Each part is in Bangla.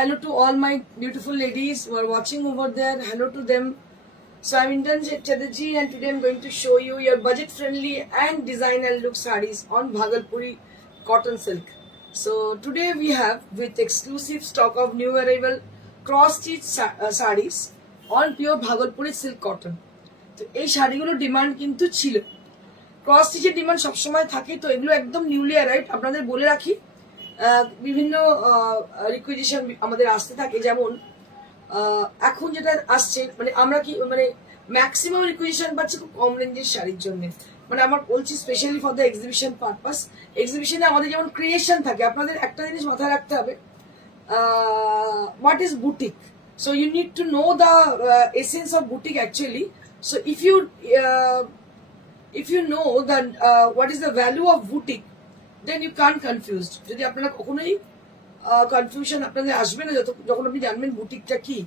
Hello to all my beautiful ladies who are watching over there. Hello to them. So I'm Intan Chatterjee and today I'm going to show you your budget friendly and designer look sarees on Bhagalpuri cotton silk. So today we have with exclusive stock of new arrival cross stitch sarees on pure Bhagalpuri silk cotton. তো এই শাড়িগুলোর ডিমান্ড কিন্তু ছিল, ক্রস স্টিচের ডিমান্ড সবসময় থাকে। তো এগুলো একদম নিউলি অ্যারাইভড। আপনাদের বলে রাখি বিভিন্ন রিকুইজিশন আমাদের আসতে থাকে, যেমন এখন যেটা আসছে মানে আমরা কি মানে ম্যাক্সিমাম রিকুইজিশন পাচ্ছি খুব কম রেঞ্জের শাড়ির জন্য। মানে আমার বলছি specially for the exhibition purpose. এক্সিবিশনে আমাদের যেমন ক্রিয়েশন থাকে, আপনাদের একটা জিনিস মাথায় রাখতে হবে, what is boutique. So you need to know the essence of boutique actually. So if you know that what is the value of boutique, then you can't confused. যদি আপনারা কখনোই কনফিউশন আপনাদের আসবে না যখন আপনি জানবেন বুটিকটা কি।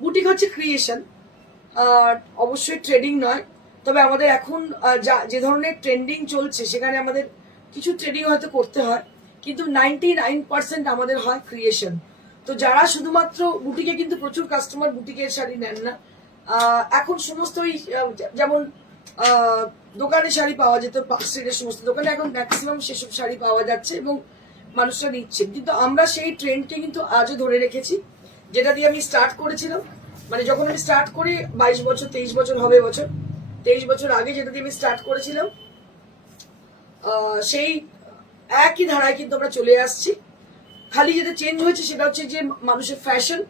বুটিক হচ্ছে ক্রিয়েশন, অবশ্যই ট্রেডিং নয়। তবে আমাদের এখন যে ধরনের ট্রেন্ডিং চলছে সেখানে আমাদের কিছু ট্রেডিং হয়তো করতে হয়, কিন্তু 99% আমাদের হয় ক্রিয়েশন। তো যারা শুধুমাত্র বুটিকে, কিন্তু প্রচুর কাস্টমার বুটিকের শাড়ি নেন না। এখন সমস্ত যেমন দোকানে শাড়ি পাওয়া যেত, পার্ক স্ট্রিটের সমস্ত দোকানে এখন ম্যাক্সিমাম সেসব শাড়ি পাওয়া যাচ্ছে এবং মানুষরা নিচ্ছে। কিন্তু আমরা সেই ট্রেন্ডকে কিন্তু আজও ধরে রেখেছি, যেটা দিয়ে আমি স্টার্ট করেছিলাম। মানে যখন আমি স্টার্ট করি 22 বছর 23 বছর হবে, 23 বছর আগে যেটা দিয়ে আমি স্টার্ট করেছিলাম, সেই একই ধারায় কিন্তু আমরা চলে আসছি। খালি যেটা চেঞ্জ হয়েছে সেটা হচ্ছে যে মানুষের ফ্যাশন,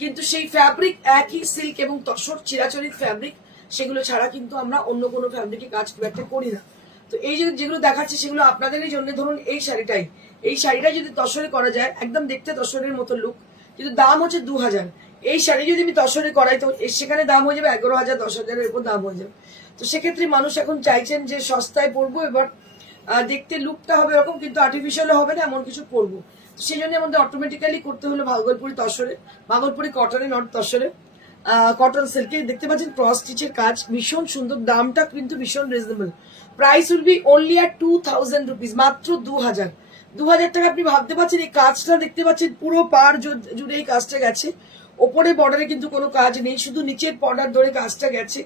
কিন্তু সেই ফ্যাব্রিক একই, সিল্ক এবং তসর চিরাচরিত ফ্যাব্রিক, সেগুলো ছাড়া কিন্তু আমরা অন্য কোনো ফ্যাব্রিকে কাজ খুব একটা করি না। তো এই যেগুলো দেখাচ্ছে সেগুলো আপনাদেরই জন্য। ধরুন এই শাড়িটা যদি তসরে করা যায়, একদম দেখতে তসরের মতো লুক, কিন্তু দাম হচ্ছে 2000। এই শাড়ি যদি আমি তসরে করাই তো সেখানে দাম হয়ে যাবে 11,000 10,000-এর উপর দাম হয়ে যাবে। তো সেক্ষেত্রে মানুষ এখন চাইছেন যে সস্তায় পরবো, এবার দেখতে লুকটা হবে এরকম, কিন্তু আর্টিফিশিয়ালও হবে না, এমন কিছু পরবো। সেই জন্য আমাদের অটোমেটিক্যালি করতে হলো ভাগলপুরি তসরে, ভাগলপুরি কটনে, নট তসরে, কটন সিল্কে। দেখতে পাচ্ছেন ক্রস স্টিচের কাজ ভীষণ সুন্দর, দামটা কিন্তু ভীষণ reasonable. Price will be only at 2000 rupees, মাত্র 2000 টাকা। আপনি ভাবতে পারছেন এই কাজটা দেখতে পাচ্ছেন পুরো পার জুড়ে এই কাজটা গেছে। ওপরে বর্ডারে কিন্তু কোনো কাজ নেই, শুধু নিচের বর্ডার ধরে কাজটা গেছে।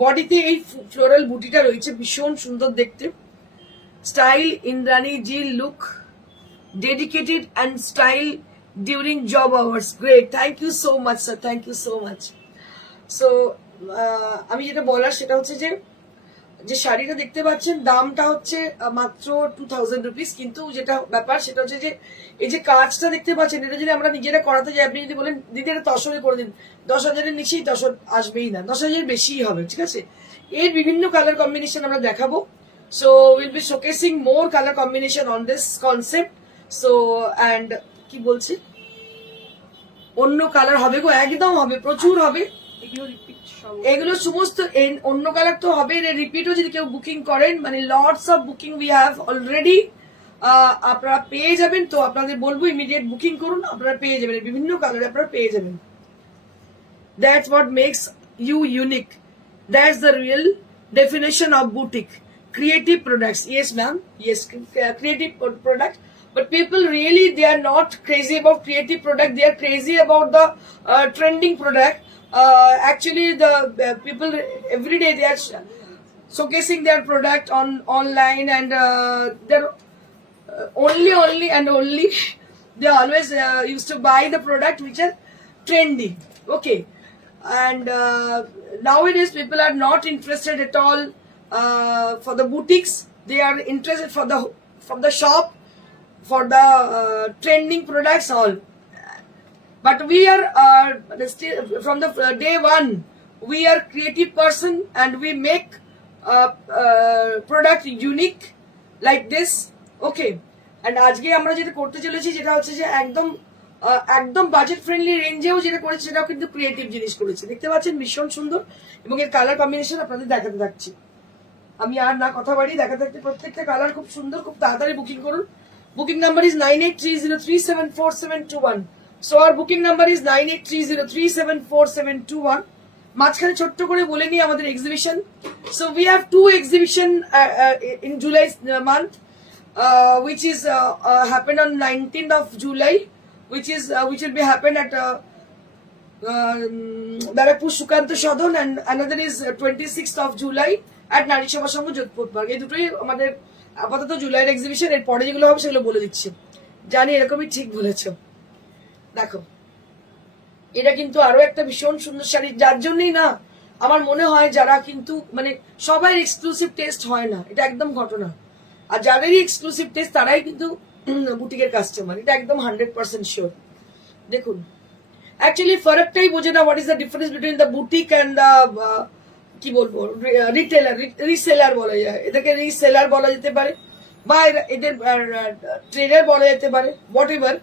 বডিতে এই ফ্লোরাল বুটিটা রয়েছে, ভীষণ সুন্দর দেখতে। Style Indrani G look dedicated and style during job hours. Great, thank you so much sir, thank you so much. So আমি যেটা বলার সেটা হচ্ছে যে শাড়িটা দেখতে পাচ্ছেন দামটা হচ্ছে মাত্র 2000 রুপিস। কিন্তু যেটা ব্যাপার সেটা হচ্ছে যে এই যে কাজটা দেখতে পাচ্ছেন, এটা যদি আমরা নিজেরা করাতে যাই, আপনি যদি বলেন দিদি এটা তসরে করে দিন, 10,000-এর নিচেই তসর আসবেই না, 10,000-এর বেশিই হবে, ঠিক আছে। এর বিভিন্ন কালার কম্বিনেশন আমরা দেখাবো। So will be showcasing more colour combination on this concept. So and কি বলছি, অন্য কালার হবে গো, একদম হবে, প্রচুর হবে। এগুলো সমস্ত অন্য কালার তো হবে, রিপিটও যদি কেউ বুকিং করেন, মানে lots of booking we have already, আপনারা পেয়ে যাবেন। তো আপনাদের বলবো ইমিডিয়েট বুকিং করুন, আপনারা পেয়ে যাবেন বিভিন্ন কালারে, আপনারা পেয়ে যাবেন। That's what makes you unique, that's the real definition of boutique. Creative products, yes ma'am, yes, creative product. But people really, they are not crazy about creative product, they are crazy about the trending product. Actually the people every day they are showcasing their product on online, and they're only they always used to buy the product which are trendy. Okay, and nowadays people are not interested at all for the boutiques. They are interested from the shop, for the trending products all. But we are still from the day one, we are creative person and we make product unique like this. Okay, and আজকে আমরা যেটা করতে চলেছি যেটা হচ্ছে যে একদম বাজেট ফ্রেন্ডলি রেঞ্জেও যেটা করেছি সেটাও কিন্তু ক্রিয়েটিভ জিনিস করেছে। দেখতে পাচ্ছেন ভীষণ সুন্দর, এবং এর কালার কম্বিনেশন আপনাদের দেখাতে থাকছি। আমি আর না কথা বাড়ি, দেখাতে থাকতে প্রত্যেকটা কালার খুব সুন্দর। খুব তাড়াতাড়ি বুকিং করুন। Booking number is 9830374721. So our booking number is 9830374721. মাঝখানে ছোট্ট করে বলে নিই আমাদের exhibition. So we have 2 exhibition in July month, which is happened on 19th of July which will be happen at Barakpur Sukanta Shodon, and another is 26th of July at Nari Sabha Sangh Jodhpur Park. এই দুটোই আমাদের আপাতত জুলাইয়ের এক্সিবিশন। এর পরে যেগুলো হবে সেগুলো বলে দিচ্ছি। জানি এরকমই ঠিক বলেছো। দেখো এটা কিন্তু আরো একটা ভীষণ সুন্দর শাড়ি, যার জন্যই না আমার মনে হয় যারা কিন্তু মানে সবাই এক্সক্লুসিভ টেস্ট হয় না, এটা একদম ঘটনা। আর যাদেরই এক্সক্লুসিভ টেস্ট তারাই কিন্তু বুটিকের কাস্টমার, এটা একদম 100% শিওর। দেখুন অ্যাকচুয়ালি ফারাকটাই বোঝে না, what is the difference between the boutique and the কি বলবো রিটেলার, রিসেলার বলা যায়, এদেরকে রিসেলার বলা যেতে পারে বা এদের ট্রেডার বলা যেতে পারে, হোয়াট এভার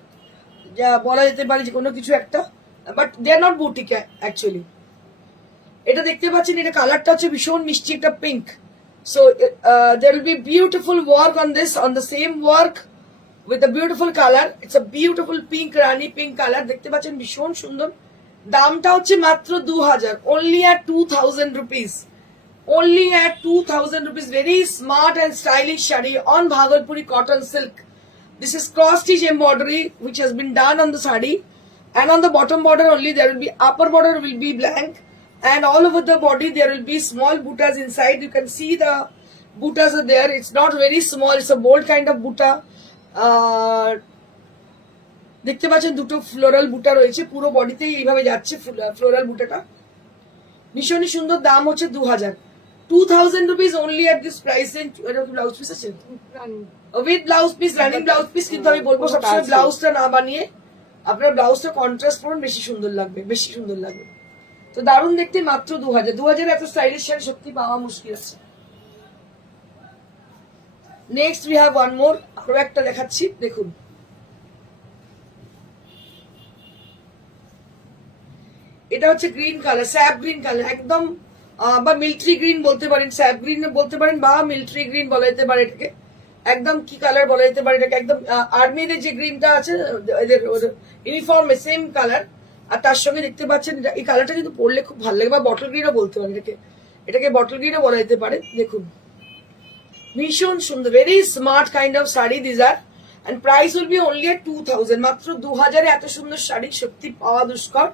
যা বলা যেতে পারে যে কোনো কিছু একটা, but they are not boutique actually. এটা দেখতে পাচ্ছেন, এটা কালারটা হচ্ছে ভীষণ মিষ্টি একটা pink. So there will be beautiful work on this, on the same work with a beautiful color. It's a beautiful pink, rani pink color. দেখতে পাচ্ছেন ভীষণ সুন্দর। দামটা হচ্ছে মাত্র 2000, only at 2000 rupees, only at 2000 rupees. Very smart and stylish shadi on Bhagalpuri cotton silk. This is cross stitch embroidery which has been done on the sari, and on the bottom border only there will be, upper border will be blank, and all over the body there will be small buttas inside. You can see the buttas are there. It's not very small, it's a bold kind of butta. দেখতে পাচ্ছেন দুটো ফ্লোরাল বুটা রয়েছে, পুরো বডিতেই এইভাবে যাচ্ছে ফ্লোরাল বুটাটা, ভীষণই সুন্দর। দাম হচ্ছে 2000 rupees only at this price range. Blouse piece আছে with blouse piece, running blouse piece, কিন্তু আমি বলবো সবসময় ব্লাউজটা না বানিয়ে আপনার ব্লাউজটা কন্ট্রাস্ট করুন, বেশি সুন্দর লাগবে, বেশি সুন্দর লাগবে। তো দারুণ দেখতে, মাত্র 2000 এত স্টাইলিশ শাড়ি সত্যি পাওয়া মুশকিল আছে। Next we have one more, আরো একটা দেখাচ্ছি। দেখুন এটা হচ্ছে green colour, sap green colour একদম, বা মিলিটারি গ্রিন বলতে পারেন, স্যাপ গ্রিন বলতে পারেন, বা মিলিটারি গ্রিন বলা যেতে পারে এটাকে। একদম কি কালার বলা যেতে পারে এটাকে, একদম আর্মিদের যে গ্রিনটা আছে এদের ইউনিফর্মে সেম কালার। আর তার সঙ্গে দেখতে পাচ্ছেন এই কালারটা কিন্তু পরলে খুব ভালো লাগে, বা বটল গ্রিনও বলতে পারেন এটাকে বটল গ্রিনও বলা যেতে পারে। দেখুন ভীষণ সুন্দর, very smart kind of sari this আর, and price will be only at 2000, মাত্র 2000 এত সুন্দর শাড়ি সত্যি পাওয়া দুষ্কর।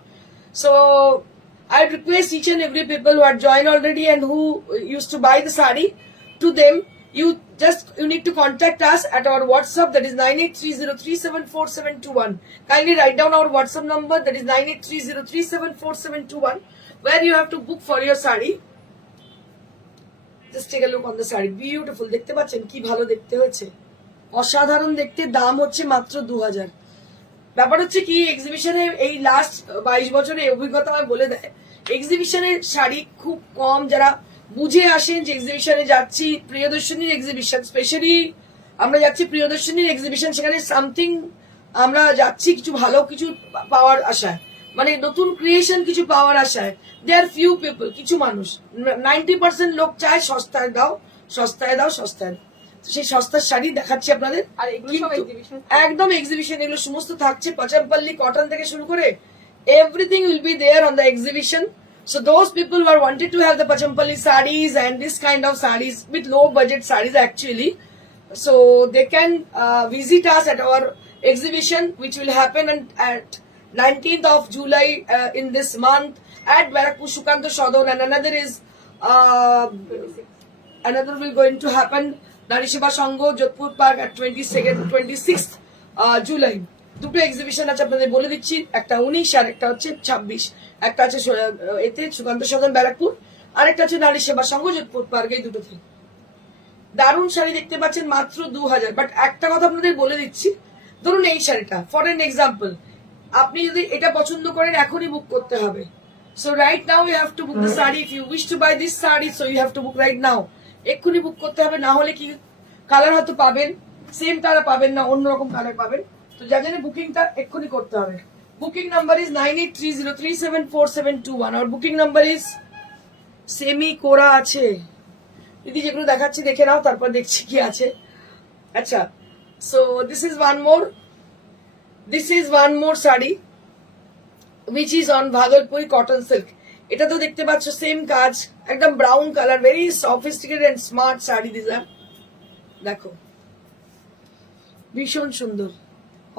So I request each and every people who had joined already and who used to buy the sari, to them you need to contact us at our WhatsApp, that is 9830374721. Kindly write down our WhatsApp number, that is 9830374721, where you have to book for your sari. Just take a look on the sari, beautiful, দেখতে পাচ্ছেন কি ভালো দেখতে হয়েছে, অসাধারণ দেখতে। দাম হচ্ছে মাত্র 2000। ব্যাপার হচ্ছে কি, এক্সিবিশনে এই লাস্ট 22 বছরের অভিজ্ঞতা আমায় বলে দেয়, এক্সিবিশনের শাড়ি খুব কম, যারা বুঝে আসেন যে এক্সিবিশনে যাচ্ছি, প্রিয়দর্শনীর এক্সিবিশন স্পেশালি আমরা যাচ্ছি প্রিয়দর্শনীর এক্সিবিশন, সেখানে সামথিং আমরা যাচ্ছি কিছু ভালো কিছু পাওয়ার আশায়, মানে নতুন ক্রিয়েশন কিছু পাওয়ার আশায়। দে আর ফিউ পিপল, কিছু মানুষ, 90% লোক চায় সস্তায় দাও, সস্তায় দাও, সস্তায় দাও। সেই সস্তার শাড়ি দেখাচ্ছি আপনাদের, একদম এক্সিবিশন এগুলো সমস্ত থাকছে, পচামপল্লি কটন থেকে শুরু করে everything will be there on the exhibition. So those people who are wanted to have the Pachampalli sarees and this kind of sarees with low budget sarees actually, so they can visit us at our exhibition which will happen at 19th of July in this month at Barakpur Sukanta Shodon, and another is another will going to happen Nari Sabha Sangh Jodhpur Park at 26th July. দুটো এক্সিবিশন আছে আপনাদের বলে দিচ্ছি, একটা 19 আর একটা হচ্ছে 26। একটা আছে এতে সুকান্ত সদন ব্যারাকপুর, আর একটা হচ্ছে নারী সেবা সংঘ যোধপুর পার্ক। এই দুটোতে দারুণ শাড়ি দেখতে পাচ্ছেন, মাত্র 2000। বাট একটা কথা আপনাদের বলে দিচ্ছি, ধরুন এই শাড়িটা ফর এন এক্সাম্পল, আপনি যদি এটা পছন্দ করেন এখনই বুক করতে হবে। So right now you have to book the sari, if you wish to buy this sari so you have to book right now, এক্ষুনি বুক করতে হবে, না হলে কি কালার হয়তো পাবেন সেম কালার পাবেন না, অন্যরকম কালার পাবেন। তো যার জন্য বুকিংটা এক্ষুনি করতে হবে। Booking number is 9830374721, our booking number is semi kora আছে দিদি, যেগুলো দেখাচ্ছি দেখে নাও, তারপর দেখছি কি আছে। আচ্ছা, so this is one more sari which is on Bhagalpuri cotton silk. এটা তো দেখতে পাচ্ছ সেম কাজ, একদম brown colour, very sophisticated and smart sari this আর। দেখো ভীষণ সুন্দর,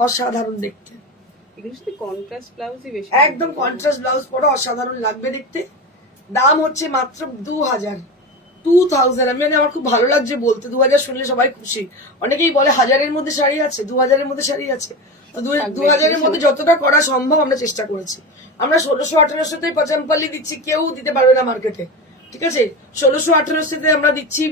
অসাধারণ দেখতে, এগুলোর সাথে কন্ট্রাস্ট ব্লাউজই বেশি, একদম কন্ট্রাস্ট ব্লাউজ পরো, অসাধারণ লাগবে দেখতে। দাম হচ্ছে মাত্র 2000। আমি মানে আমার খুব ভালো লাগছে বলতে, 2000 শুনলে সবাই খুশি। অনেকেই বলে 1000-এর মধ্যে শাড়ি আছে, 2000-এর মধ্যে শাড়ি আছে। 2000-এর মধ্যে যতটা করা সম্ভব আমরা চেষ্টা করেছি। আমরা 1600-1800-তে পচামপাল্লি দিচ্ছি, কেউ দিতে পারবে না মার্কেটে, ঠিক আছে। 1600-1800-তে আমরা দিচ্ছি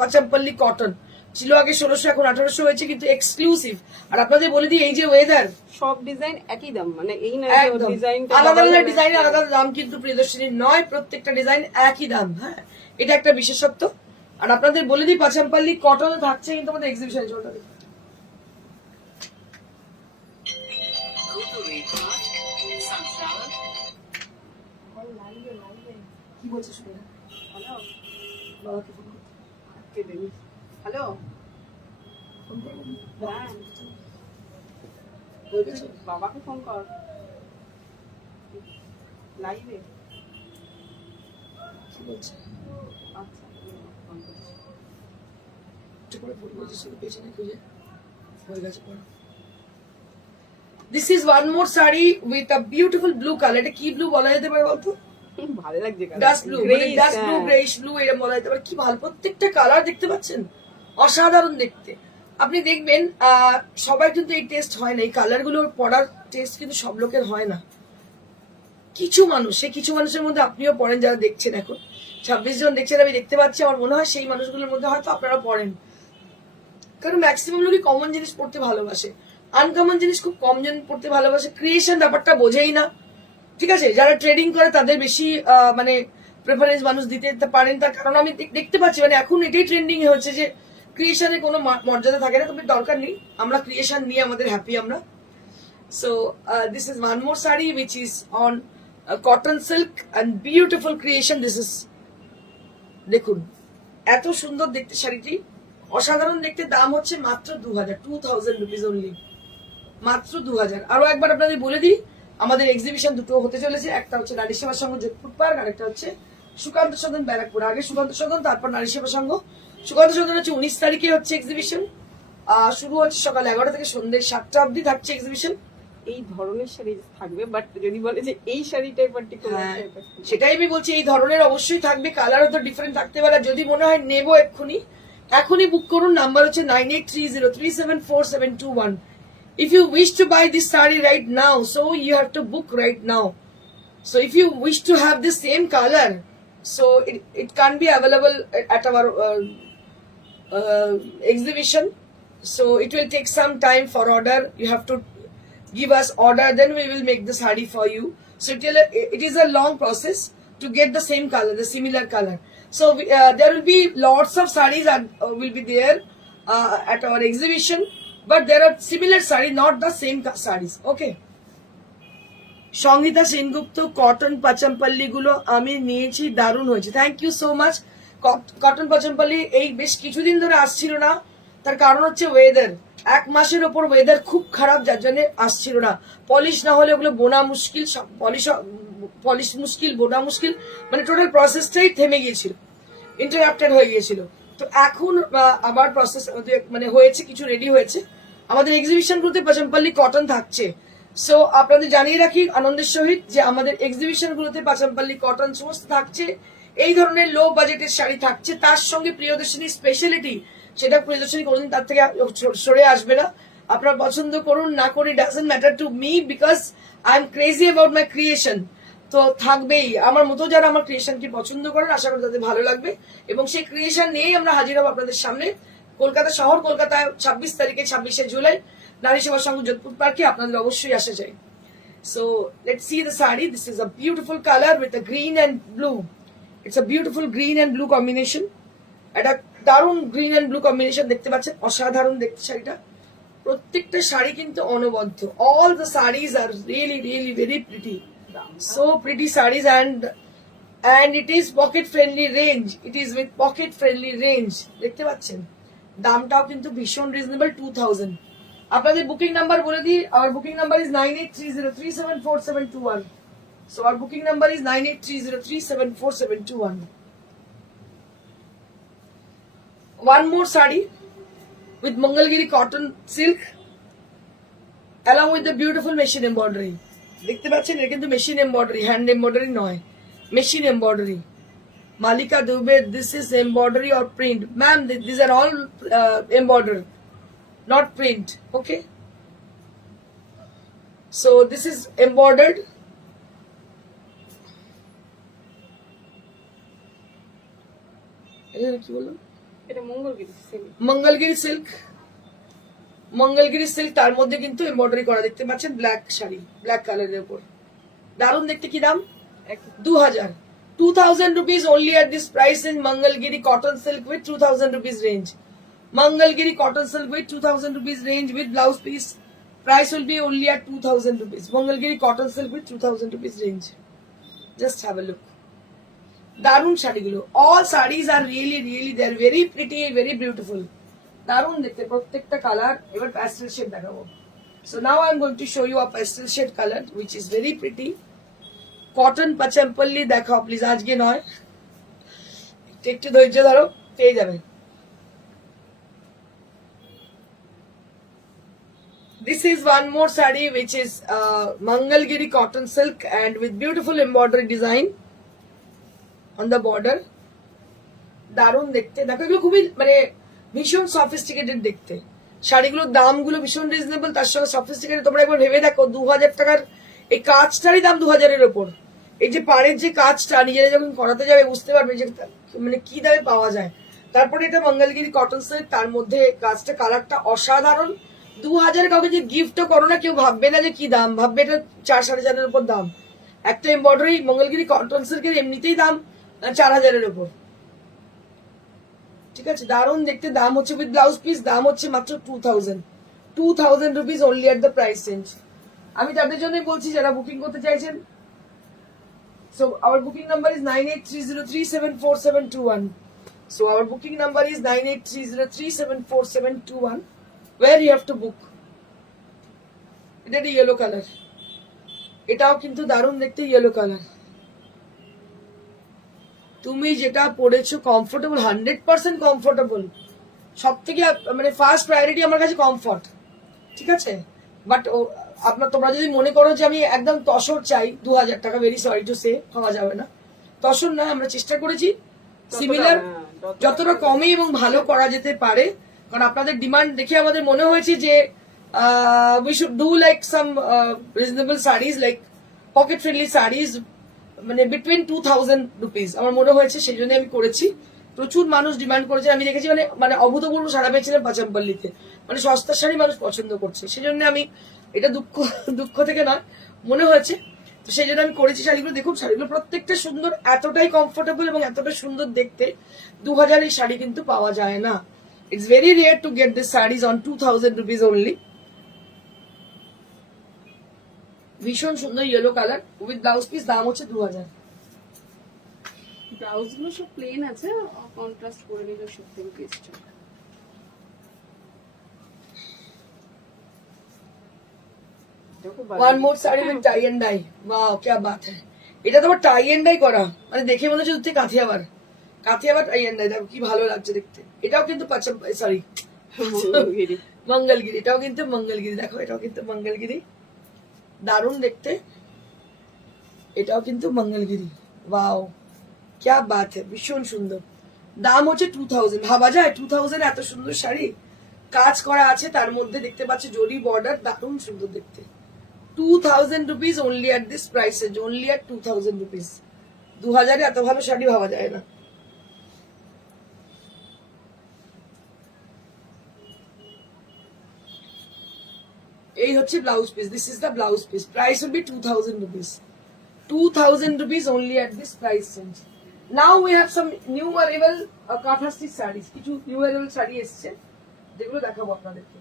পচামপাল্লি কটন। ছিল আগে 1600, এখন 1800 হয়েছে, কিন্তু এক্সক্লুসিভ। আর আপনাদের বলে দিই, এই যে ওয়েদার, সব ডিজাইন একই দাম, মানে এই না একদম ডিজাইনটা আলাদা আলাদা ডিজাইন আলাদা দাম, কিন্তু প্রিয়দর্শিনী নয়, প্রত্যেকটা ডিজাইন একই দাম। হ্যাঁ, এটা একটা বিশেষত্ব। আর আপনাদের বলে দিই, পাচামপাল্লি কটন থাকছে কিন্তু আমাদের এক্সিবিশন চলতে। কি বলছে শুনে? হ্যালো বাবাকে ফোন করতে। হ্যালো, ফোন করবেন? হ্যাঁ বলবে তো? বাবাকে ফোন কর লাইভে। কি বলছে? আচ্ছা ফোন করছি। একটু করে ফোন করছে, শুধু পেছনে খুঁজে হয়ে গেছে পড়া। This is one more saree with a beautiful blue color. এটা কি ব্লু বলা যেতে পারে বলতো? ভালো লাগছে dust blue, dust blue, greyish blue, এরকম বলা যেতে পারে। কি ভালো, প্রত্যেকটা কালার দেখতে পাচ্ছেন, অসাধারণ দেখতে। আপনি দেখবেন সবাই কিন্তু এই টেস্ট হয় না, এই কালার গুলোর পরার টেস্ট কিন্তু সব লোকের হয় না। কিছু মানুষ, সেই কিছু মানুষের মধ্যে আপনিও পড়েন, যারা দেখছেন এখন 26 জন দেখছেন, আমি দেখতে পাচ্ছি। আমার মনে হয় সেই মানুষগুলোর মধ্যে হয়তো আপনারা পড়েন, কারণ ম্যাক্সিমাম লোকই কমন জিনিস পড়তে ভালোবাসে, আনকমন জিনিস খুব কম জন পড়তে ভালোবাসে। ক্রিয়েশন ব্যাপারটা বোঝেই না, ঠিক আছে। যারা ট্রেডিং করে তাদের বেশি মানে প্রেফারেন্স মানুষ দিতে পারেন, তার কারণ আমি দেখতে পাচ্ছি মানে এখন এটাই ট্রেন্ডিং হচ্ছে যে ক্রিয়েশনের কোনো মর্যাদা থাকে না, তবে দরকার নেই, আমরা ক্রিয়েশন নিয়ে আমাদের হ্যাপি আমরা। So this is one more sari which is on cotton silk and beautiful creation. This is, দেখুন এত সুন্দর দেখতে শাড়িটি, অসাধারণ দেখতে। দাম হচ্ছে মাত্র 2000 রুপিস অনলি, মাত্র 2000। আরো একবার আপনাদের বলে দিই, আমাদের এক্সিবিশন দুটো হতে চলেছে, একটা হচ্ছে নারী সেবা সংঘ যোধপুর পার্ক, আর একটা হচ্ছে সুকান্ত সদন ব্যারাকপুর। আগে সুকান্ত সদন, তারপর নারী সেবা সংঘ। সুকান্ত সদন হচ্ছে 19 তারিখে হচ্ছে এক্সিবিশন, শুরু হচ্ছে সকাল 11টা থেকে সন্ধ্যে 7টা অব্দি থাকছে এক্সিবিশন। এই ধরনের শাড়ি থাকবে, বাট যদি বলে যে এই শাড়িটাই পার্টিকুলার, সেটাই আমি বলছি, এই ধরনের অবশ্যই থাকবে, কালারও তো ডিফারেন্ট থাকতে পারে। যদি মনে হয় নেবো এক্ষুনি বুক করুন। নাম্বার হচ্ছে 9830374721। If you wish to buy this saree right now, so you have to book right now. So if you wish to have the same color, so it can't be available at our exhibition. So it will take some time for order. You have to give us order, then we will make the saree for you. So it is a long process to get the same color, the similar color. So there will be lots of sarees that will be there at our exhibition. But there are similar sarees, not the same sarees. Okay. Sangeeta Sengupta, cotton Pochampally গুলো আমি নিয়েছি, দারুণ হয়েছে। Thank you so much. Cotton Pochampally এই বেশ কিছুদিন ধরে আসছিল না, তার কারণ হচ্ছে ওয়েদার। 1 মাসের ওপর ওয়েদার খুব খারাপ, যার জন্য আসছিল না। পলিশ না হলে ওগুলো বোনা মুশকিল, পলিশ মুশকিল, বোনা মুশকিল, মানে টোটাল প্রসেসটাই থেমে গিয়েছিল, ইন্টারাপ্টেড হয়ে গিয়েছিল। তো এখন আবার প্রসেস মানে হয়েছে, কিছু রেডি হয়েছে। আমাদের এক্সিবিশন গুলোতে পাচামপাল্লি কটন থাকছে। সো আপনাদের জানিয়ে রাখি আনন্দের সহিত যে আমাদের এক্সিবিশন গুলোতে পাচামপাল্লি কটন সমস্ত থাকছে। এই ধরনের লো বাজেটের শাড়ি থাকছে, তার সঙ্গে প্রিয়দর্শিনীর স্পেশালিটি, সেটা প্রিয়দর্শিনী কোনোদিন তার থেকে সরে আসবে না। আপনারা পছন্দ করুন না করি, doesn't matter to me, because I am crazy about my creation. তো থাকবেই, আমার মতো যারা আমার ক্রিয়েশনকে পছন্দ করেন, আশা করি তাদের ভালো লাগবে। এবং সেই ক্রিয়েশন নিয়েই আমরা হাজির হবো আপনাদের সামনে কলকাতা শহর, কলকাতায় 26 তারিখে 26শে জুলাই নারী সেবা সংঘ যোধপুর পার্কে। আপনাদের অবশ্যই আসা চাই। So let's see the sari. This is a beautiful colour with a green and blue. It's a beautiful green and blue combination. একটা দারুণ গ্রিন অ্যান্ড ব্লু কম্বিনেশন, দেখতে পাচ্ছেন, অসাধারণ দেখতে শাড়িটা। প্রত্যেকটা শাড়ি কিন্তু অনবদ্য। All the saris are really really very pretty, so pretty sarees, and it is pocket friendly range. It is with pocket friendly range. দেখতে পাচ্ছেন, দামটাও কিন্তু ভীষণ রিজনেবল, 2000। আপনাদের বুকিং নাম্বার বলে দিই। our booking number is 9830374721. so our booking number is 9830374721. one more saree with Mangalgiri cotton silk. Along with the beautiful machine embroidery. দেখতে পাচ্ছেন এটা কিন্তু মেশিন এমব্রয়ডারি, হ্যান্ড এমব্রয়ডারি নয়, machine embroidery. Malika Dubey, this is embroidery or print, ma'am. These are all embroidered, not print. Okay. So this is embroidered. কি বললাম? এটা Mangalagiri silk. Mangalagiri silk, Mangalagiri silk, তার মধ্যে কিন্তু এমব্রয়ডারি করা দেখতে পাচ্ছেন, ব্ল্যাক শাড়ি, ব্ল্যাক কালারের উপর, দারুণ দেখতে। কি দাম? 2000, 2000 rupees only at this price in Mangalgiri cotton silk with 2000 rupees range. Mangalgiri cotton silk with 2000 rupees range with blouse piece. Price will be only at 2000 rupees. Mangalgiri cotton silk with 2000 rupees range. Just have a look. দারুন শাড়িগুলো, all sarees are really really they are very pretty, very beautiful. দারুন দেখতে প্রত্যেকটা কালার। এবার pastel shade দেখাবো। So now I am going to show you a pastel shade color which is very pretty. Cotton Pochampally দেখাও প্লিজ, আজকে নয়, একটু ধৈর্য ধরো, পেয়ে যাবে। This is one more saree which is Mangalgiri cotton silk and with beautiful embroidery design on the border. দারুণ দেখতে, দেখো এগুলো খুবই মানে ভীষণ সফিস্টিকেটেড দেখতে। শাড়িগুলোর দামগুলো ভীষণ রিজনেবল, তার সঙ্গে সফিস্টিকেটেড। তোমরা একবার ভেবে দেখো 2000 টাকার এই কাজটারই দাম 2000-এর ওপর। এই যে পাড়ের যে কাজটা নিজেরা যখন করাতে যাবে বুঝতে পারবে যে মানে কি দামে পাওয়া যায়। তারপরে এটা মঙ্গলগিরি কটন সিল্ক, তার মধ্যে কাজটা কালারটা অসাধারণ। 2000 কাউকে যে গিফটও করো না, কেউ ভাববে না যে কি দাম, ভাববে এটা 4-4,500-এর উপর দাম। একটা এমব্রয়ডারি মঙ্গলগিরি কটন সিল্কের এমনিতেই দাম 4000-এর উপর। ঠিক আছে, দারুণ দেখতে। দাম হচ্ছে উইথ ব্লাউজ পিস, দাম হচ্ছে মাত্র 2000 rupees only at the price range. আমি তাদের জন্য বলছি যারা বুকিং করতে চাইছেন। So our booking number is 9830374721. So our booking number is 9830374721. Where you have to book. এটা ইয়েলো কালার, এটাও কিন্তু দারুণ দেখতে, ইয়েলো কালার। তুমি যেটা পড়েছো কমফোর্টেবল, 100% কমফোর্টেবল। সব থেকে মানে ফার্স্ট প্রায়োরিটি আমার কাছে কমফর্ট। ঠিক আছে, বাট তোমরা যদি মনে করো যে আমি একদম তসর চাই 2000 টাকা, ভেরি সরি টু সে, পাওয়া যাবে না। তসর নয়, আমরা চেষ্টা করেছি সিমিলার যতটা কমে এবং ভালো করা যেতে পারে, কারণ আপনাদের ডিমান্ড দেখে আমাদের মনে হয়েছে যে we should do like some reasonable saris, like pocket friendly saris, মানে বিটুইন 2000 রুপিস আমার মনে হয়েছে, সেই জন্য আমি করেছি। প্রচুর মানুষ ডিমান্ড করেছে, আমি দেখেছি মানে অভূতপূর্ব সাড়া পেয়েছিলাম পাচাম্পল্লিতে, মানে সস্তার শাড়ি মানুষ পছন্দ করছে। সেই জন্য আমি এটা দুঃখ থেকে নয়, মনে হয়েছে, তো সেই জন্য আমি করেছি শাড়িগুলো। দেখুন শাড়িগুলো প্রত্যেকটা সুন্দর, এতটাই কমফোর্টেবল এবং এতটা সুন্দর দেখতে। 2000 এই শাড়ি কিন্তু পাওয়া যায় না। It's very rare to get this saris on 2000 rupees only. ভীষণ সুন্দর yellow colour with blouse piece, দাম হচ্ছে 2000। ব্লাউজ গুলো সব প্লেন আছে, কন্ট্রাস্ট করে নিলে সব থেকে best. One more saree with tie and dye. Wow, क्या बात है। এটা তো টাই এন্ড ডাই করা, মানে দেখে মনে হচ্ছে তুই কাথিয়াবার টাই এন্ড ডাই। দেখো কি ভালো লাগছে দেখতে। এটাও কিন্তু সরি মঙ্গলগিরি, এটাও কিন্তু মঙ্গলগিরি। দেখো এটাও কিন্তু মঙ্গলগিরি, দারুণ দেখতে। এটাও কিন্তু মঙ্গলগিরি। ওয়াও, क्या बात है, ভীষণ সুন্দর। দাম হচ্ছে 2000। ভাবা যায় 2000 এত সুন্দর শাড়ি, কাজ করা আছে, তার মধ্যে দেখতে পাচ্ছ জরি বর্ডার, দারুণ সুন্দর দেখতে। 2000 rupees only at this price range, only at 2000 rupees. 2000 এত ভালো শাড়ি ভাবা যায় না। এই হচ্ছে blouse piece, this is the blouse piece. Price will B 2000 rupees. 2000 rupees only at this price range. Now we have some new arrival কাঁথা স্টিচ শাড়ি, কিছু নিউ অ্যারাইভাল শাড়ি এসছে যেগুলো দেখাবো আপনাদেরকে।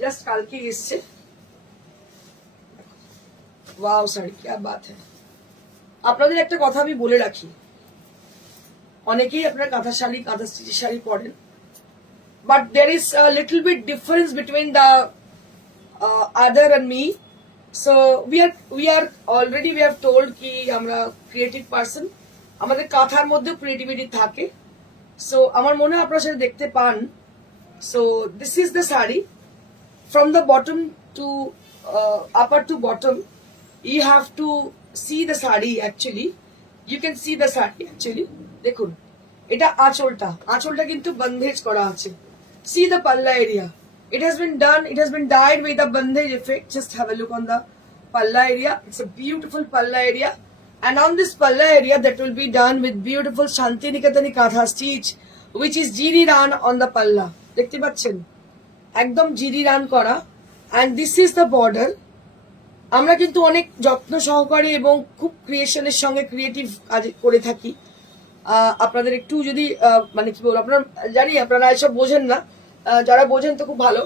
জাস্ট কালকে এসছে। ওয়াও শাড়ি, क्या बात है। আপনাদের একটা কথা আমি বলে রাখি, অনেকেই আপনারা কাঁথা শাড়ি, কাঁথা স্টিচের শাড়ি পরেন, but there is a little bit difference between the other and me. So we are already we have told ki আমরা ক্রিয়েটিভ পারসন, আমাদের কাঁথার মধ্যে ক্রিয়েটিভিটি থাকে। সো আমার মনে হয় আপনারা সেটা দেখতে পান। So this is the sari, from the bottom to upper to bottom, you have to see the sari actually. You can see the sari actually. দেখুন এটা আঁচলটা কিন্তু বন্ধেজ করা আছে. See the palla area. It has been dyed with a bandhaj effect. Just have a look on the palla area. It's a beautiful palla area. And on this palla area that will be done with beautiful Shantiniketani Katha stitch, which is jiri ran on the palla. দেখতে পাচ্ছেন একদম জিরি রান করা. And this is the border. আমরা কিন্তু অনেক যত্ন সহকারে এবং খুব ক্রিয়েশনের সঙ্গে ক্রিয়েটিভ কাজ করে থাকি. আপনাদের একটু যদি মানে কি বলবো, আপনারা জানি আপনারা এসব বোঝেন না. যারা বোঝেন তো খুব ভালো,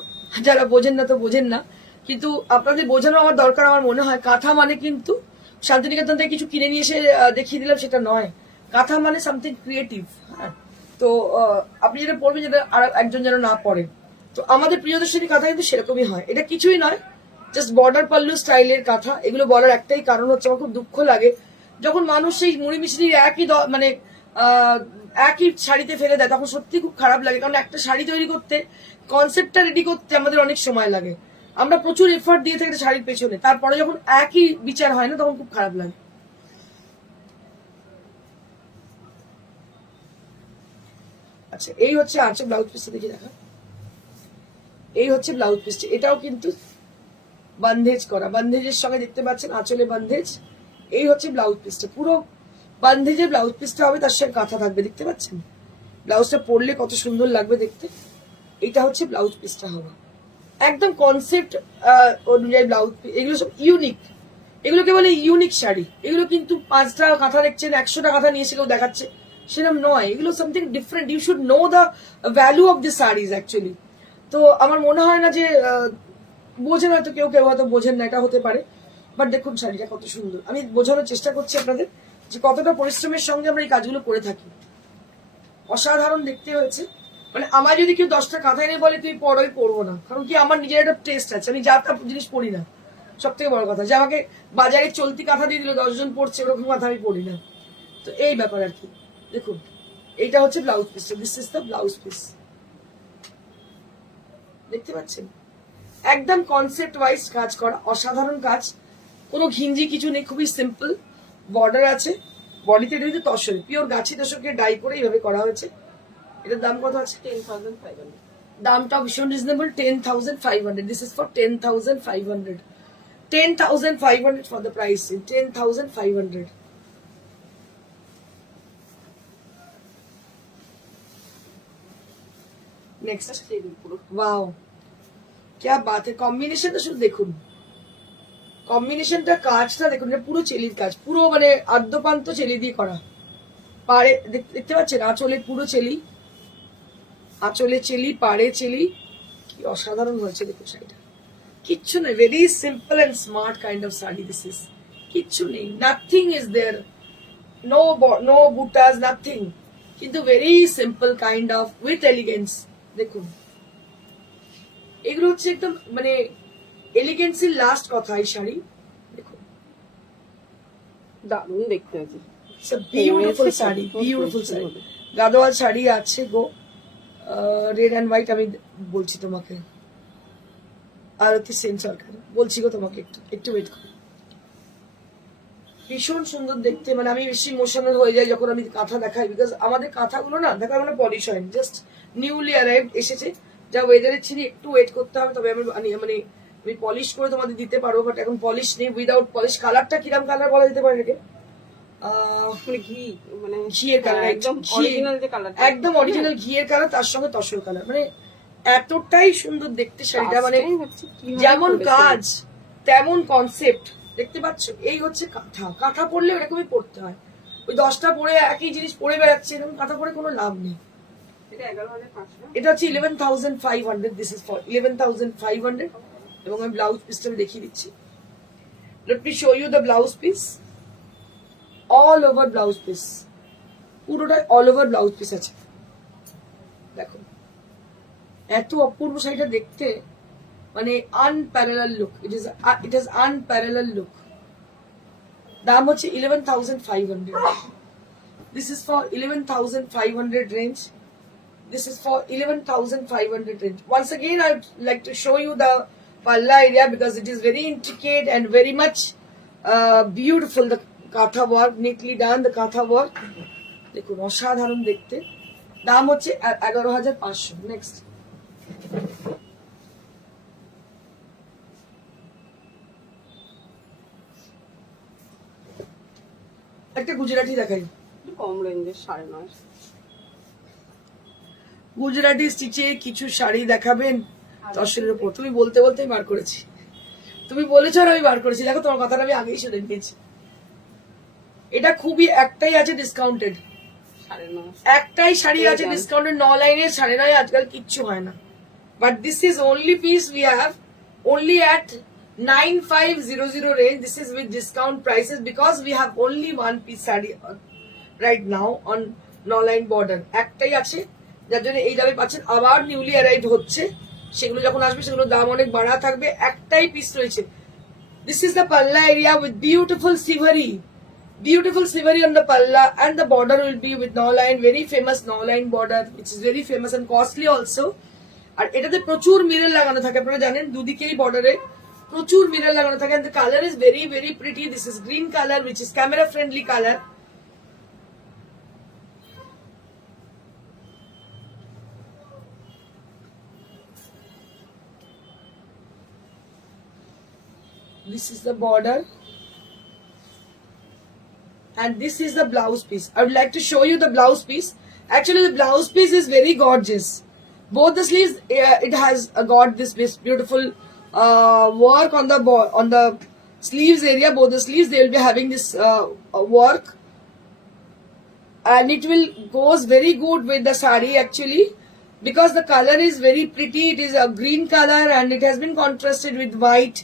যারা বোঝেন না তো বোঝেন না. কিন্তু আপনাদের বোঝানো আমার দরকার. আমার মনে হয় কাঁথা মানে কিন্তু শান্তিনিকেতন থেকে কিছু কিনে নিয়ে এসে দেখিয়ে দিলাম সেটা নয়. কাঁথা মানে সামথিং ক্রিয়েটিভ. হ্যাঁ, তো আপনি যেটা পড়বেন যেটা আর একজন যেন না পড়ে. তো আমাদের প্রিয়দর্শনী কাঁথা কিন্তু সেরকমই হয়. এটা কিছুই নয়, জাস্ট বর্ডার পাল্লু স্টাইলের কাঁথা. এগুলো বলার একটাই কারণ হচ্ছে আমার খুব দুঃখ লাগে যখন মানুষ সেই মুড়ি মিশিয়ে মানে একই শাড়িতে ফেলে দেয়, তখন সত্যি খুব খারাপ লাগে. কারণ একটা শাড়ি তৈরি করতে, কনসেপ্টটা রেডি করতে আমাদের অনেক সময় লাগে. আমরা প্রচুর এফর্ট দিয়ে থাকি শাড়ির পেছনে, তারপরে যখন একই বিচার হয় না তখন খুব খারাপ লাগে. আচ্ছা, এই হচ্ছে আঁচল ব্লাউজ পিসটা দেখি দেখা. এই হচ্ছে ব্লাউজ পিসটা. এটাও কিন্তু বন্ধেজ করা, বন্ধেজের সঙ্গে দেখতে পাচ্ছেন আঁচলে বন্ধেজ. এই হচ্ছে ব্লাউজ পিসটা, পুরো বন্ধেজের ব্লাউজ পিসটা হবে, তার সঙ্গে কাঁথা থাকবে. দেখতে পাচ্ছেন ব্লাউজটা পরলে কত সুন্দর লাগবে দেখতে. এটা হচ্ছে ব্লাউজ পিসটা হবে একদম কনসেপ্ট অনুযায়ী ব্লাউজ পিস. এগুলো সব ইউনিক, এগুলোকে বলে ইউনিক শাড়ি. এগুলো কিন্তু 5টা কাঁথা দেখছেন, 100টা কাঁথা নিয়ে এসে কেউ দেখাচ্ছে, সেরকম নয়. এগুলো something different. You should know the value of the saris actually. তো আমার মনে হয় না যে বোঝেন, হয়তো কেউ হয়তো বোঝেন না, এটা হতে পারে. বাট দেখুন শাড়িটা কত সুন্দর. আমি বোঝানোর চেষ্টা করছি আপনাদের যে কতটা পরিশ্রমের সঙ্গে আমরা এই কাজগুলো করে থাকি. অসাধারণ দেখতে হয়েছে. মানে আমার যদি কেউ 10টা কাঁথা এনে বলে তুই পড়ো, পড়বো না. কারণ কি, আমার নিজের একটা টেস্ট আছে, আমি যা তা জিনিস পড়ি না. সব থেকে বড় কথা, যে আমাকে বাজারে চলতি কাঁথা দিয়ে দিল 10 জন পড়ছে, ওরকম কাঁথা আমি পড়ি না. তো এই ব্যাপার আর কি. দেখুন এইটা হচ্ছে ব্লাউজ পিসটা. This is the blouse piece. দেখতে পাচ্ছেন একদম কনসেপ্ট ওয়াইজ কাজ করা, অসাধারণ কাজ. কোনো ঘিঞ্জি কিছু নেই, খুবই সিম্পল. বর্ডার আছে, বডিতে এটা কিন্তু তসর, পিওর গাছি তসরকে ডাই করে এইভাবে করা হয়েছে. এটার দাম কত আছে? 10,500. দামটা ভীষণ reasonable, 10,500. This is for 10,500. 10,500 for the price. 10,500. Next. Wow, क्या बात है. কম্বিনেশনটা শুধু দেখুন, কম্বিনেশনটা, কাজটা দেখুন. এটা পুরো চেলির কাজ, পুরো মানে আদ্যপান্ত চেলি দিয়ে করা. পাড়ে দেখতে পাচ্ছেন আঁচলের পুরো চেলি, আঁচলে চেলি, পাড়ে চেলি. কি অসাধারণ হয়েছে দেখুন শাড়িটা. কিচ্ছু নেই, very simple and smart kind of sari. This is কিচ্ছু নেই, নাথিং ইজ দেয়ার, নো বুটাস, নাথিং. কিন্তু very simple kind of with elegance. দেখুন এগুলো হচ্ছে একদম মানে এলিগেন্সির লাস্ট কথা এই শাড়ি. দেখুন দারুণ দেখতে আছে. Beautiful sari, beautiful sari. গাদোয়াল শাড়ি আছে গো, রেড অ্যান্ড হোয়াইট. আমি বলছি তোমাকে, আরতি সেন সরকার বলছি গো তোমাকে, একটু ওয়েট করো. ভীষণ সুন্দর দেখতে. মানে আমি বেশি ইমোশনাল হয়ে যাই যখন আমি কাঁথা দেখাই, বিকজ আমাদের কাঁথাগুলো না দেখা মানে পলিশ হয়নি, জাস্ট নিউলি অ্যারাইভড এসেছে. যা ওয়েদারের ছিল একটু ওয়েট করতে হবে, তবে আমি মানে আমি পলিশ করে তোমাদের দিতে পারবো. বাট এখন পলিশ নেই, উইদাউট পলিশ. কালারটা কিরম কালার বলা যেতে পারে এটাকে? মানে ঘি, মানে ঘিয়ের কালার, একদম অরিজিনাল যে কালার, একদম অরিজিনাল ঘিয়ের কালার, তার সঙ্গে তসর কালার. মানে এতটাই সুন্দর দেখতে শাড়িটা. মানে যেমন কাজ তেমন কনসেপ্ট. দেখতে পাচ্ছ, এই হচ্ছে কাঁথা. কাঁথা পরলে এরকমই পড়তে হয়. ওই 10টা পরে একই জিনিস পরে বেড়াচ্ছে, এরকম কাঁথা পরে কোনো লাভ নেই. এটা হচ্ছে 11,500. This is for 11,500. এবং আমি ব্লাউজ পিসটা দেখিয়ে দিচ্ছি. Let me show you the blouse piece. All over blouse piece, পুরোটাই অল ওভার ব্লাউজ পিস আছে. দেখো এত অপূর্ব শাড়িটা দেখতে, মানে unparallel look. It is unparallel look. দাম হচ্ছে 11,500. This is for 11,500 range. This is for 11,500 range. Once again, I would like to show you the palla area because it is very intricate and very much beautiful. The katha work, neatly done, the katha work. দেখুন অসাধারণ দেখতে। দাম হচ্ছে 11,500। নেক্সট, একটা গুজরাটি দেখাই। কম রেঞ্জের 9.5। গুজরাটি স্টিচে কিছু শাড়ি দেখাবেন 10-এর উপর। তুমি বলতে বলতেই বার করেছি, তুমি বলেছো আর আমি বার করেছি। দেখো তোমার কথাটা আমি আগেই শুনে নিয়েছি। এটা খুবই একটাই আছে ডিসকাউন্টেড, 9.5। একটাই শাড়ি আছে ডিসকাউন্টেড 9 লাইনের 9.5। আজকাল কিচ্ছু হয় না। But this is only piece we have only at 9500 range. This is with discount prices because we have only one piece saree right now on 9 line border. একটাই আছে, যার জন্য এই দামে পাচ্ছেন। আবার নিউলি অ্যারাইভ হচ্ছে, সেগুলো যখন আসবে সেগুলো দাম অনেক বাড়া থাকবে। একটাই পিস রয়েছে। This is the palla area with beautiful siveri on the palla, and the border will be with 9 line, very famous 9 line border, which is very famous and costly also. আর এটাতে প্রচুর মিরর লাগানো থাকে, আপনারা জানেন দুদিকেই বর্ডারে প্রচুর মিরর লাগানো থাকে। and the color is very very pretty. This is green color which is camera friendly color. This is the border and this is the blouse piece. I would like to show you the blouse piece. Actually the blouse piece is very gorgeous. Both the sleeves, it has got this beautiful work on the sleeves area. Both the sleeves, they will be having this work, and it will goes very good with the sari actually, because the color is very pretty. It is a green color and it has been contrasted with white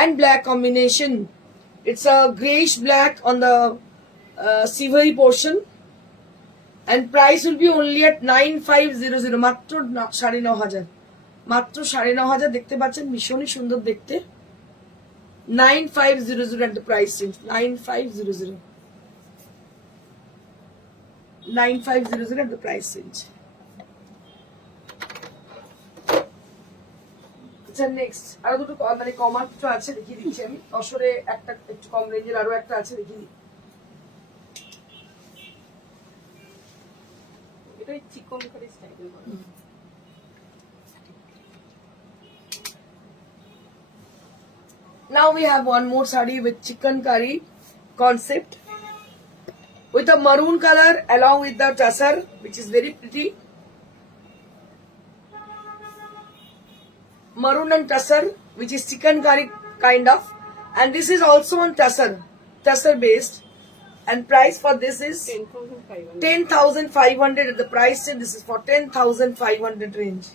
and black combination. It's a grayish black on the silvery portion. And price will be only at 9500, মাত্র 9,500, মাত্র 9,500। দেখতে পাচ্ছেন ভীষণই সুন্দর দেখতে। 9500 at the price range, 9500, 9500 at the price range. আচ্ছা নেক্সট, আরো দুটো মানে কমার কিছু আছে দেখিয়ে দিচ্ছি আমি। 10-এর একটা একটু কম রেঞ্জের আরো একটা আছে, দেখিয়ে দিই। চিকন করে স্টাইল করা। Now we have one more sari with chicken curry concept with a maroon color along with the tussar, which is very pretty. Maroon and tussar, which is chicken curry kind of, and this is also on tussar based. And price for this is 10,500 at the price, and this is for 10,500 range.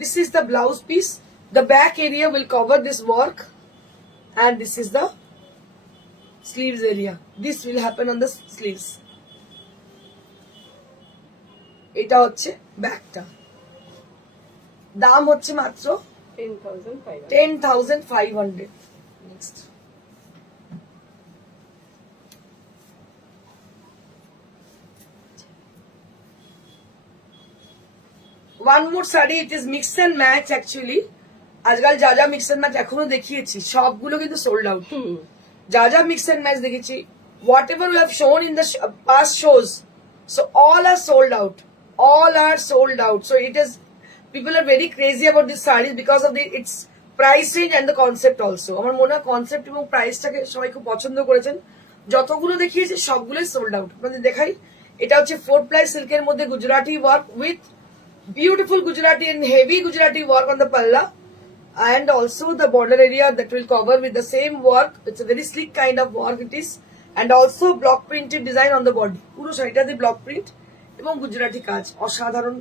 This is the blouse piece. The back area will cover this work, and this is the sleeves area. This will happen on the sleeves. এটা হচ্ছে ব্যাকটা। দাম হচ্ছে মাত্র 10,500। Next, one more sari. It is mix and match actually. আজকাল যা যা মিক্স এন্ড ম্যাচ এখনো দেখিয়েছি সবগুলো কিন্তু সোল্ড আউট। যা যা মিক্স এন্ড ম্যাচ দেখেছি, হোয়াট এভার উই হ্যাভ শোন in the past shows, so all are sold out, all are sold out. So it is, people are very crazy about this sarees because of its price range and the concept also. আমার মনে হয় কনসেপ্ট এবং প্রাইসটাকে সবাই খুব পছন্দ করেছেন। যতগুলো দেখিয়েছে সবগুলোই সোল্ড আউট। আপনাদের দেখাই, এটা হচ্ছে 4 ply সিল্কের মধ্যে Gujarati work with beautiful Gujarati and heavy Gujarati work on the pallu, and also the border area that will cover with the same work. It's a very sleek kind of work it is, and also block printed design on the body. পুরো শাড়িটাতে ব্লক প্রিন্ট এবং গুজরাটি কাজ, অসাধারণ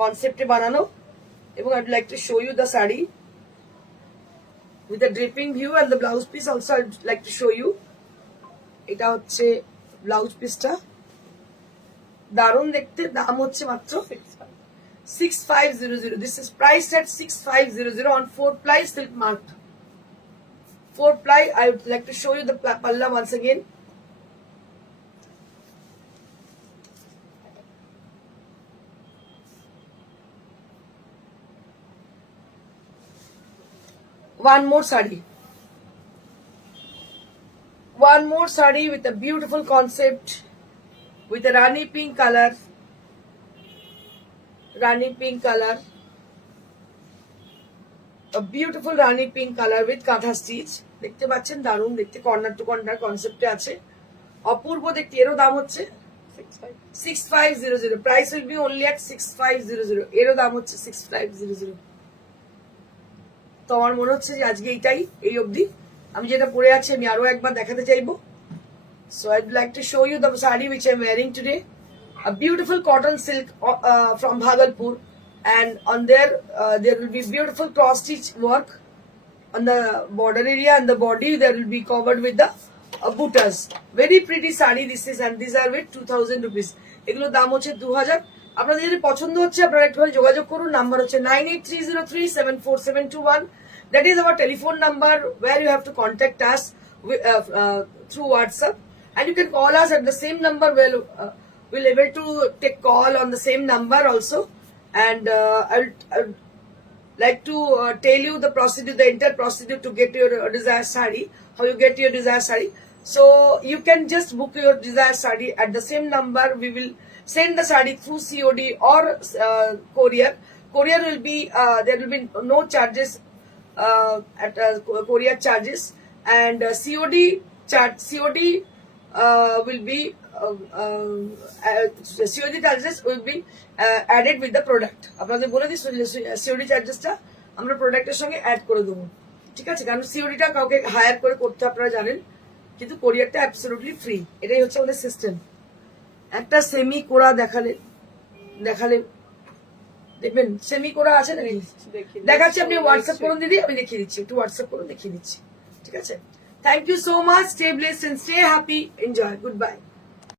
কনসেপ্টে বানানো। এবং I'd like to show you the saree with the draping view and the blouse piece also. I'd like to show you. এটা হচ্ছে ব্লাউজ পিসটা, দারুণ দেখতে। দাম হচ্ছে মাত্র 6500. This is priced at 6500 on 4 ply silk marked. 4 ply. I would like to show you the palla once again. one more sari. One more sari with a beautiful concept, with a rani pink color. Rani pink color. A beautiful rani pink color with katha stitch. দেখতে পাচ্ছেন দারুণ দেখতে, কর্নার টু কর্নার কনসেপ্টে আছে, অপূর্ব দেখতে। এরও দাম হচ্ছে 6500. প্রাইস উইল বি অনলি এট 6500. এরও দাম হচ্ছে 6500. তো আমার মনে হচ্ছে যে আজকে এইটাই, এই অবধি। আমি যেটা পরে আছি আমি আরো একবার দেখাতে চাইবো। So I'd like to show you the sari which I'm wearing today. A beautiful cotton silk from Bhagalpur, and on there will be beautiful cross stitch work on the border area, and the body there will be covered with the buttas. Very pretty sari this is, and these are with 2000 rupees. এগুলো দাম হচ্ছে 2000. আপনাদের যদি পছন্দ হচ্ছে আপনারা একটু যোগাযোগ করুন। নাম্বার হচ্ছে 9830374721. That is our telephone number where you have to contact us through WhatsApp, and you can call us at the same number. We'll able to take call on the same number also. And I'll like to tell you the procedure, the entire procedure to get your desired sari, how you get your desired sari. So you can just book your desired sari at the same number. We will send the sari through COD or courier. Courier will be there will be no charges at courier charges, and COD will be COD charges will be added with the product. আপনাদের বলে দিই COD চার্জেসটা আমরা প্রোডাক্টের সঙ্গে অ্যাড করে দেবো, ঠিক আছে? কারণ CODটা কাউকে হায়ার করে করতে আপনারা জানেন, কিন্তু কোরিয়ারটা অ্যাবসলিউটলি ফ্রি। এটাই হচ্ছে আমাদের সিস্টেম। একটা সেমি কোরা দেখালে দেখবেন, সেমি কোরা আছে নাকি দেখাচ্ছি। আপনি হোয়াটসঅ্যাপ করুন দিদি, আমি দেখিয়ে দিচ্ছি, একটু হোয়াটসঅ্যাপ করুন দেখিয়ে দিচ্ছি, ঠিক আছে? Thank you so much. Stay blessed and stay happy. Enjoy. Good bye.